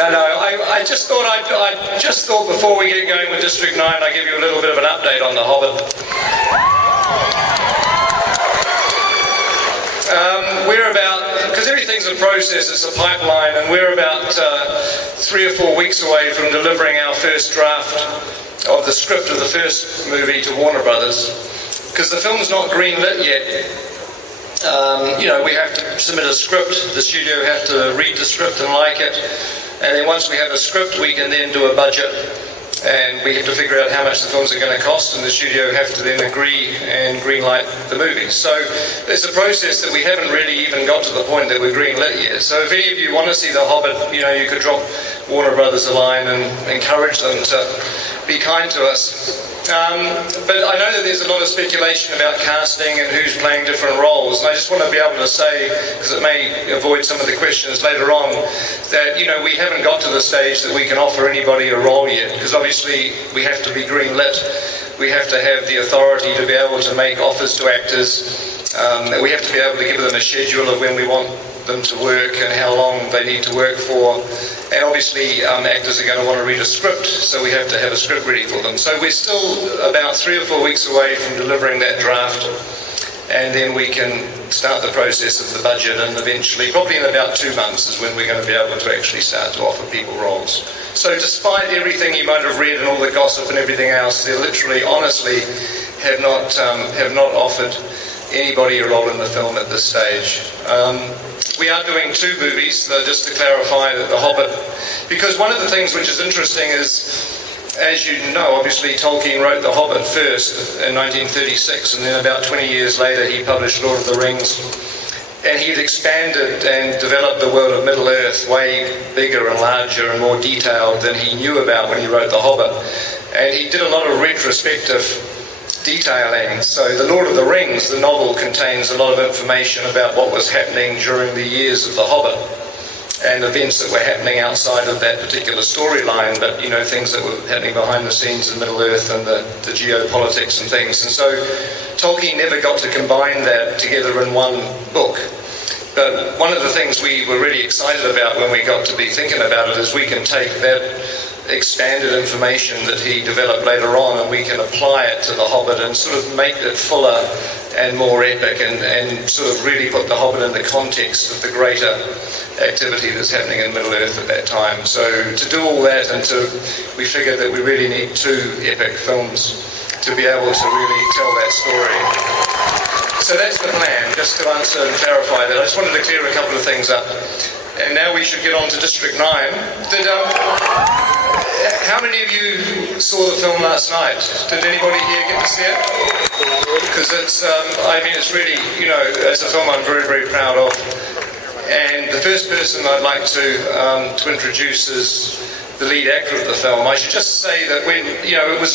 I just thought before we get going with District 9, I'd give you a little bit of an update on The Hobbit. We're about, because everything's a process, it's a pipeline, and we're about 3 or 4 weeks away from delivering our first draft of the script of the first movie to Warner Brothers, because the film's not greenlit yet. We have to submit a script, the studio have to read the script and like it, and then once we have a script we can then do a budget, and we have to figure out how much the films are going to cost, and the studio have to then agree and greenlight the movie. So it's a process that we haven't really even got to the point that we're greenlit yet. So if any of you want to see The Hobbit, you could drop Warner Brothers a line and encourage them to be kind to us. But I know that there's a lot of speculation about casting and who's playing different roles, and I just want to be able to say, because it may avoid some of the questions later on, that we haven't got to the stage that we can offer anybody a role yet, because obviously we have to be green-lit, we have to have the authority to be able to make offers to actors, we have to be able to give them a schedule of when we want them to work and how long they need to work for, and obviously actors are going to want to read a script, so we have to have a script ready for them. So we're still about 3 or 4 weeks away from delivering that draft, and then we can start the process of the budget, and eventually, probably in about 2 months, is when we're going to be able to actually start to offer people roles. So despite everything you might have read and all the gossip and everything else, they literally, honestly, have not offered anybody a role in the film at this stage. We are doing 2 movies, just to clarify that The Hobbit, because one of the things which is interesting is, as you know, obviously Tolkien wrote The Hobbit first in 1936, and then about 20 years later he published Lord of the Rings, and he had expanded and developed the world of Middle-earth way bigger and larger and more detailed than he knew about when he wrote The Hobbit, and he did a lot of retrospective detailing. So The Lord of the Rings, the novel, contains a lot of information about what was happening during the years of The Hobbit and events that were happening outside of that particular storyline, but things that were happening behind the scenes in Middle-earth and the geopolitics and things. And so Tolkien never got to combine that together in one book. But one of the things we were really excited about when we got to be thinking about it is we can take that expanded information that he developed later on and we can apply it to The Hobbit and sort of make it fuller and more epic and sort of really put The Hobbit in the context of the greater activity that's happening in Middle-earth at that time. So to do all that, and we figured that we really need 2 epic films to be able to really tell that story. So that's the plan, just to answer and clarify that. I just wanted to clear a couple of things up. And now we should get on to District 9. How many of you saw the film last night? Did anybody here get to see it? Because it's really, it's a film I'm very, very proud of. And the first person I'd like to introduce is the lead actor of the film. I should just say that when, it was